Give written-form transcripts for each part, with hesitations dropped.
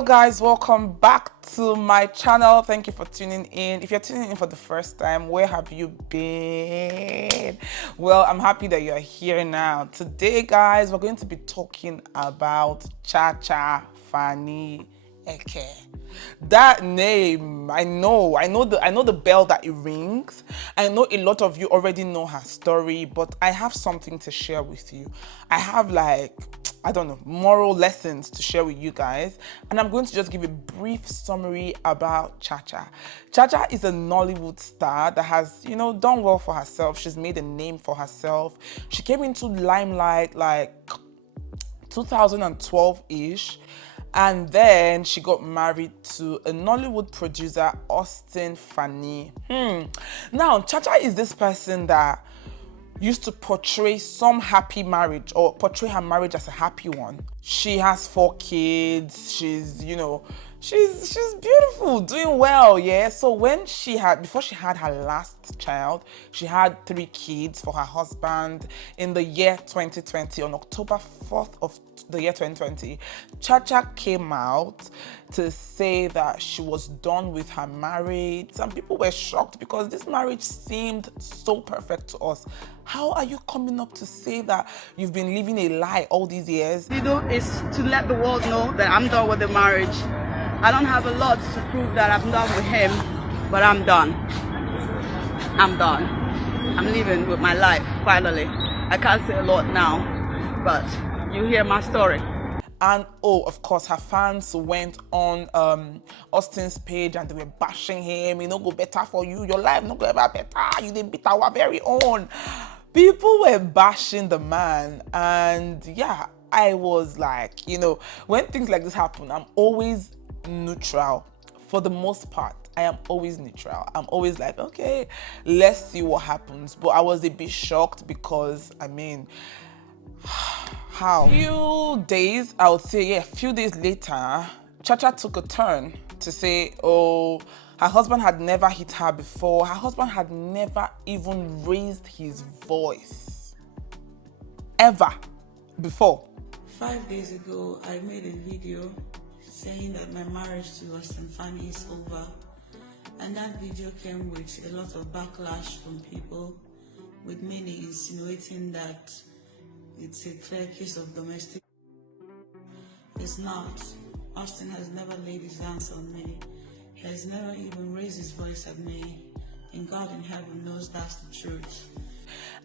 Hello guys, welcome back to my channel. Thank you for tuning in. If you're tuning in for the first time, where have you been? Well, I'm happy that you're here now. Today guys, we're going to be talking about Chacha Faani Eke. That name, I know the bell that it rings. I know a lot of you already know her story, but I have something to share with you. I have I don't know, moral lessons to share with you guys. And I'm going to just give a brief summary about Chacha. Chacha is a Nollywood star that has, done well for herself. She's made a name for herself. She came into limelight like 2012-ish. And then she got married to a Nollywood producer, Austin Fani. Now, Chacha is this person that used to portray some happy marriage or portray her marriage as a happy one. She has 4 kids. She's beautiful, doing well, yeah. So before she had her last child, she had 3 kids for her husband in the year 2020. On October 4th of the year 2020, Chacha came out to say that she was done with her marriage. Some people were shocked because this marriage seemed so perfect to us. How are you coming up to say that you've been living a lie all these years? Is to let the world know that I'm done with the marriage. I don't have a lot to prove that I'm done with him, but I'm done. I'm done. I'm living with my life, finally. I can't say a lot now, but you hear my story. And of course, her fans went on Austin's page and they were bashing him. Go better for you. Your life no go ever better. You didn't beat our very own. People were bashing the man, and yeah, I was like, when things like this happen, I'm always neutral. For the most part, I am always neutral. I'm always like, okay, let's see what happens. But I was a bit shocked because, how? Few days later, Chacha took a turn to say, her husband had never hit her before. Her husband had never even raised his voice. Ever. Before. 5 days ago, I made a video saying that my marriage to Austin Fani is over. And that video came with a lot of backlash from people, with many insinuating that it's a clear case of domestic. It's not. Austin has never laid his hands on me. He has never even raised his voice at me. And God in heaven knows that's the truth.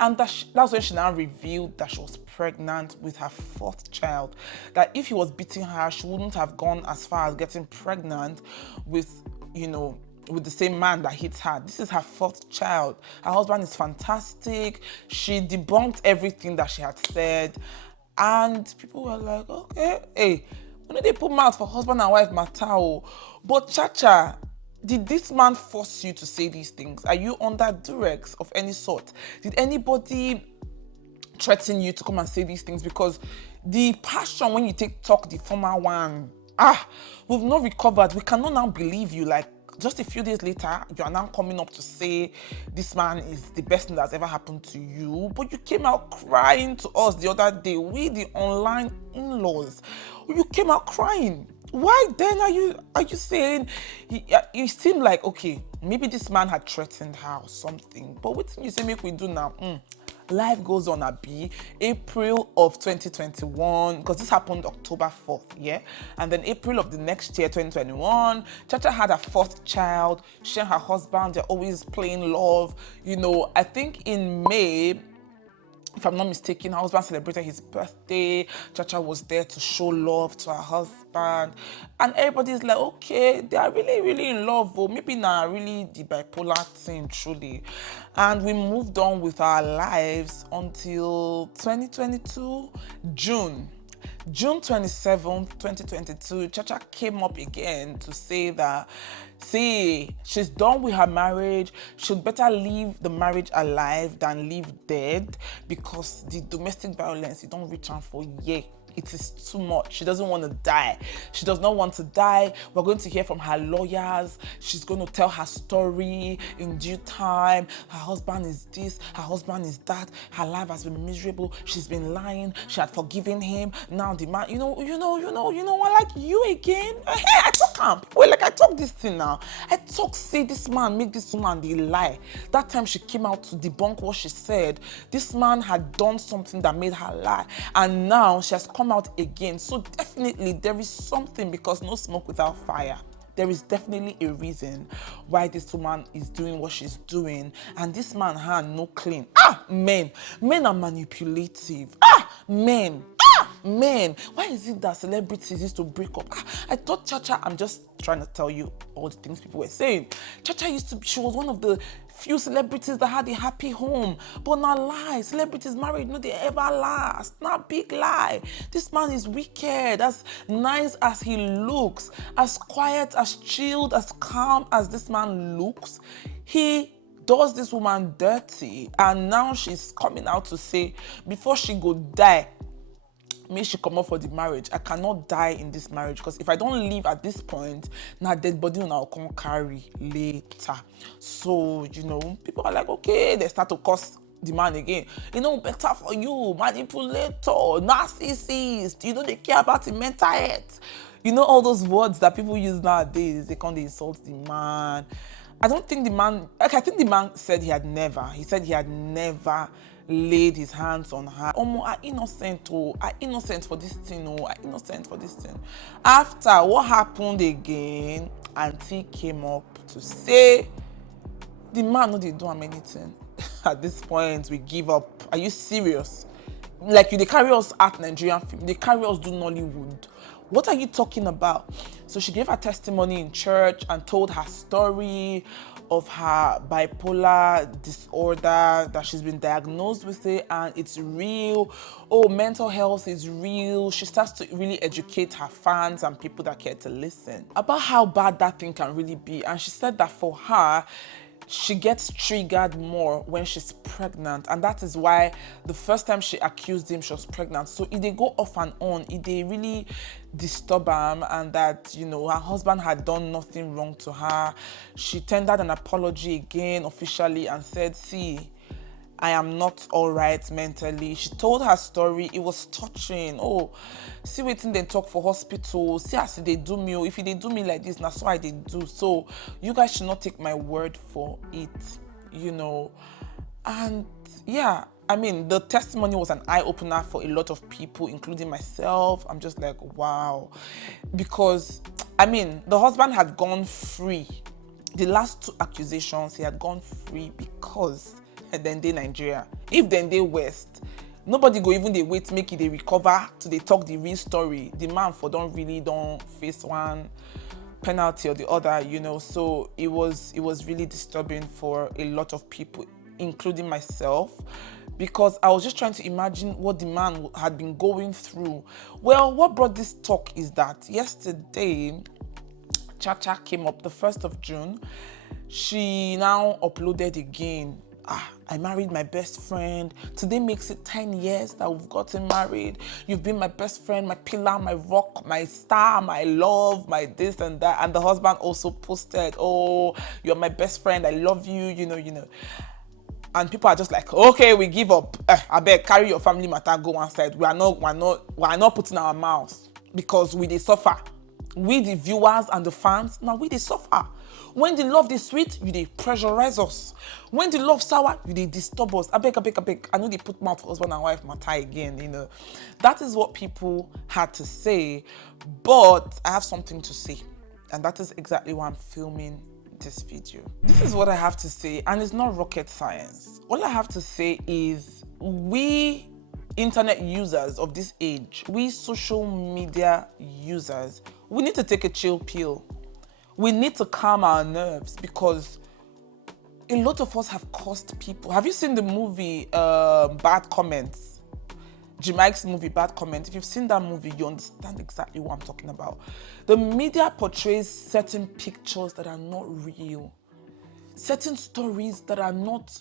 And that's when she now revealed that she was pregnant with her 4th child. That if he was beating her, she wouldn't have gone as far as getting pregnant with the same man that hit her. This is her 4th child. Her husband is fantastic. She debunked everything that she had said. And people were like, okay, hey, when they put mouth for husband and wife matter? But Chacha, did this man force you to say these things? Are you under duress of any sort? Did anybody threaten you to come and say these things? Because the passion when you talk the former one, we've not recovered. We cannot now believe you. Like, just a few days later, you are now coming up to say this man is the best thing that's ever happened to you. But you came out crying to us the other day. We, the online in-laws, you came out crying. Why then are you saying, you seem like, okay, maybe this man had threatened her or something. But what you say make we do now? Life goes on, April of 2021, because this happened October 4th, yeah? And then April of the next year, 2021, Chacha had her 4th child. She and her husband, they're always playing love. I think in May, if I'm not mistaken, her husband celebrated his birthday. Chacha was there to show love to her husband. And everybody's like, okay, they are really, really in love. Or maybe not really the bipolar thing, truly. And we moved on with our lives until 2022, June 27th, 2022, Chacha came up again to say that, she's done with her marriage. She'd better leave the marriage alive than leave dead, because the domestic violence, you don't reach out for a year. it is too much. She doesn't want to die. She does not want to die. We're going to hear from her lawyers. She's going to tell her story in due time. Her husband is this, her husband is that. Her life has been miserable. She's been lying. She had forgiven him. Now the man, I like you again. Hey, I talk camp. Wait, like I talk this thing now. I talk, say this man make this woman they lie. That time she came out to debunk what she said. This man had done something that made her lie. And now she has come out again. So definitely there is something, because no smoke without fire. There is definitely a reason why this woman is doing what she's doing. And this man had no claim. Men are manipulative. Men. Why is it that celebrities used to break up? I thought Chacha, I'm just trying to tell you all the things people were saying. Chacha she was one of the few celebrities that had a happy home. But not lie. Celebrities married, no, they ever last. Not big lie. This man is wicked. As nice as he looks, as quiet, as chilled, as calm as this man looks, he does this woman dirty. And now she's coming out to say, before she go die, me she come up for the marriage. I cannot die in this marriage, because if I don't leave at this point, now dead body will come carry later. So, people are like, okay, they start to curse the man again. Better for you, manipulator, narcissist, they care about the mental health. All those words that people use nowadays, they can't insult the man. I think the man said he had never laid his hands on her. I innocent for this thing. After what happened again, auntie came up to say the man no dey do him anything. At this point, we give up. Are you serious? Like, they carry us at Nigerian film, they carry us do Nollywood. What are you talking about? So she gave her testimony in church and told her story of her bipolar disorder, that she's been diagnosed with it and it's real. Mental health is real. She starts to really educate her fans and people that care to listen about how bad that thing can really be. And she said that for her, she gets triggered more when she's pregnant, and that is why the first time she accused him, she was pregnant. So they go off and on, they really disturb him, and that her husband had done nothing wrong to her. She tendered an apology again officially and said, see, I am not all right mentally. She told her story. It was touching. See wetin dem talk for hospital. See as they do me. If they do me like this, that's why they do. So you guys should not take my word for it, And yeah, the testimony was an eye-opener for a lot of people, including myself. I'm just like, wow. Because, the husband had gone free. The last 2 accusations, he had gone free because then they Nigeria. If then they West, nobody go even they wait make it they recover to they talk the real story. The man for don't face one penalty or the other, So it was really disturbing for a lot of people, including myself, because I was just trying to imagine what the man had been going through. Well, what brought this talk is that yesterday, Chacha came up the 1st of June. She now uploaded again. I married my best friend. Today makes it 10 years that we've gotten married. You've been my best friend, my pillar, my rock, my star, my love, my this and that. And the husband also posted, you're my best friend. I love you, And people are just like, okay, we give up. I beg, carry your family matter, go one side. We are not putting our mouths, because we they suffer. We the viewers and the fans, now we they suffer. When the love is sweet, you they pressurize us. When the love sour, you they disturb us. I beg. I know they put mouth for husband and wife matter again, That is what people had to say. But I have something to say. And that is exactly why I'm filming this video. This is what I have to say, and it's not rocket science. All I have to say is, we internet users of this age, we social media users, we need to take a chill pill. We need to calm our nerves, because a lot of us have cursed people. Have you seen the movie Bad Comments? Jemike's movie Bad Comments. If you've seen that movie, you understand exactly what I'm talking about. The media portrays certain pictures that are not real, certain stories that are not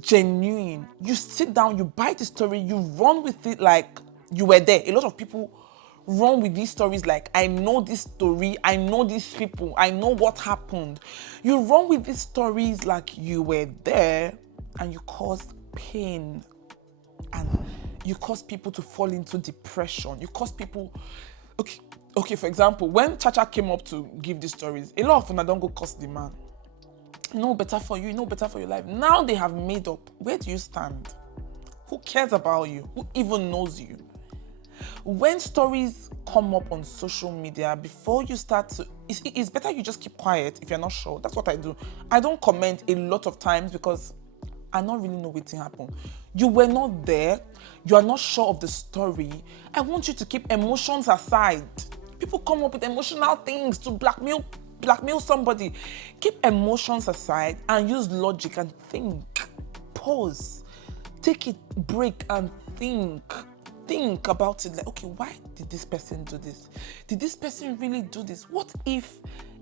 genuine. You sit down, you buy the story, you run with it like You were there. A lot of people run with these stories like, I know this story, I know these people, I know what happened. You run with these stories like you were there, and you caused pain, and you cause people to fall into depression. You cause people, okay, for example, when Chacha came up to give these stories, a lot of them don't go curse the man. You know better for you, you know better for your life. Now they have made up. Where do you stand? Who cares about you? Who even knows you? When stories come up on social media, before you start to, it's better you just keep quiet if you're not sure. That's what I do. I don't comment a lot of times because I don't really know what happened. You were not there. You are not sure of the story. I want you to keep emotions aside. People come up with emotional things to blackmail somebody. Keep emotions aside and use logic and think. Pause. Take a break and think. Think about it like, okay, why did this person do this? Did this person really do this? What if,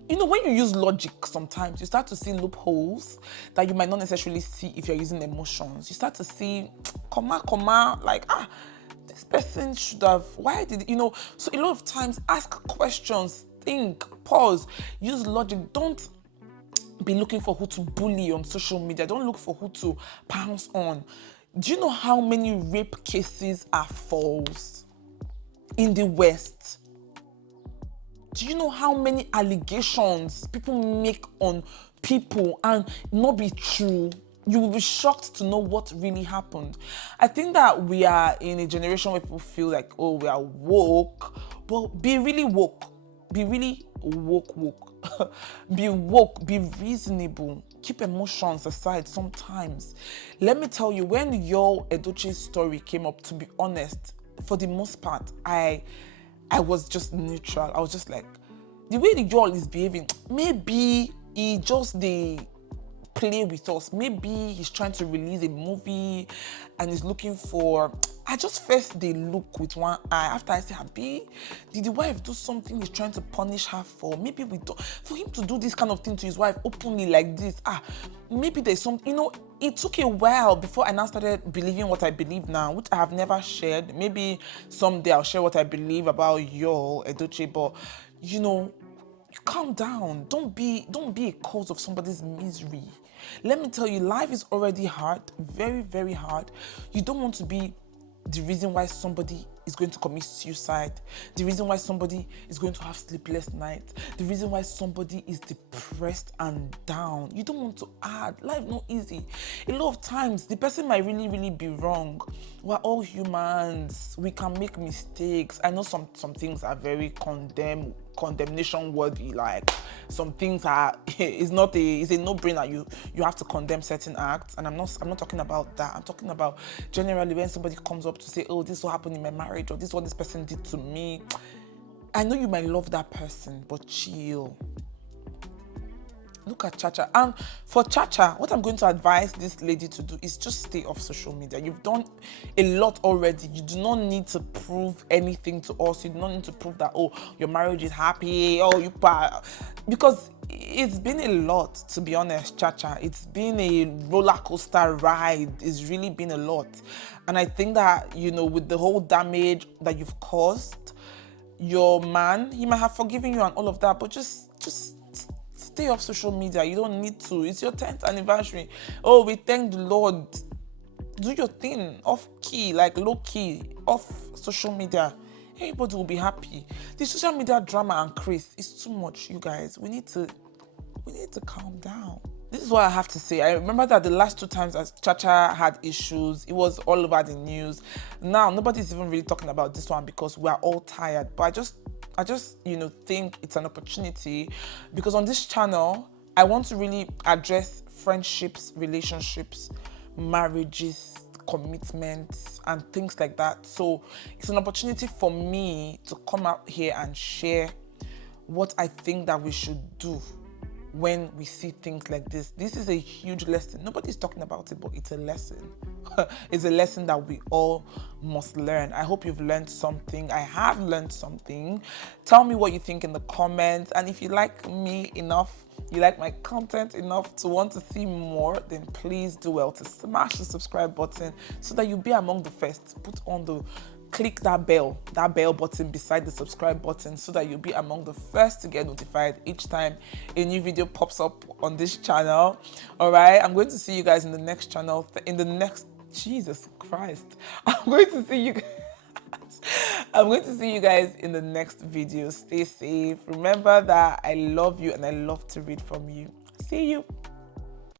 when you use logic sometimes, you start to see loopholes that you might not necessarily see if you're using emotions. You start to see, like, this person should have, why did, so a lot of times ask questions, think, pause, use logic. Don't be looking for who to bully on social media. Don't look for who to pounce on. Do you know how many rape cases are false in the West? Do you know how many allegations people make on people and not be true? You will be shocked to know what really happened. I think that we are in a generation where people feel like, oh, we are woke, but be really woke. Be really woke. Be woke, be reasonable. Keep emotions aside sometimes. Let me tell you, when your Edochie story came up, to be honest, for the most part, I was just neutral. I was just like, the way the girl is behaving, maybe he just play with us. Maybe he's trying to release a movie and he's looking for, I just first they look with one eye. After I say, Abi, did the wife do something he's trying to punish her for? Maybe we don't, for him to do this kind of thing to his wife openly like this, maybe there's some, it took a while before I now started believing what I believe now, which I have never shared. Maybe someday I'll share what I believe about your Edochie, but you calm down. Don't be a cause of somebody's misery. Let me tell you, life is already hard, very, very hard. You don't want to be the reason why somebody is going to commit suicide, the reason why somebody is going to have sleepless nights, the reason why somebody is depressed and down. You don't want to add. Life not easy. A lot of times, the person might really, really be wrong. We're all humans. We can make mistakes. I know some things are very condemnation worthy. Like some things are, it's a no-brainer. You have to condemn certain acts, and I'm not talking about that. I'm talking about generally when somebody comes up to say, oh, this is what happened in my marriage, or this is what this person did to me. I know you might love that person, but chill. Look at Chacha. And for Chacha, what I'm going to advise this lady to do is just stay off social media. You've done a lot already. You do not need to prove anything to us. You do not need to prove that, oh, your marriage is happy, because it's been a lot, to be honest, Chacha. It's been a roller coaster ride. It's really been a lot. And I think that, with the whole damage that you've caused, your man, he might have forgiven you and all of that, but just stay off social media. You don't need to. It's your 10th anniversary. Oh, we thank the Lord. Do your thing off key, like low key, off social media. Everybody will be happy. The social media drama and craze is too much, you guys. We need to calm down. This is what I have to say. I remember that the last 2 times as Chacha had issues, it was all over the news. Now nobody's even really talking about this one because we are all tired. But I just think it's an opportunity, because on this channel, I want to really address friendships, relationships, marriages, commitments, and things like that. So it's an opportunity for me to come out here and share what I think that we should do when we see things like this. This is a huge lesson. Nobody's talking about it, but it's a lesson. It's a lesson that we all must learn. I hope you've learned something. I have learned something. Tell me what you think in the comments. And if you like me enough, you like my content enough to want to see more, then please do well to smash the subscribe button so that you'll be among the first. Put on the click that bell button beside the subscribe button, so that you'll be among the first to get notified each time a new video pops up on this channel. All right, I'm going to see you guys in the next channel, Jesus Christ, I'm going to see you guys in the next video. Stay safe. Remember that I love you and I love to read from you. See you.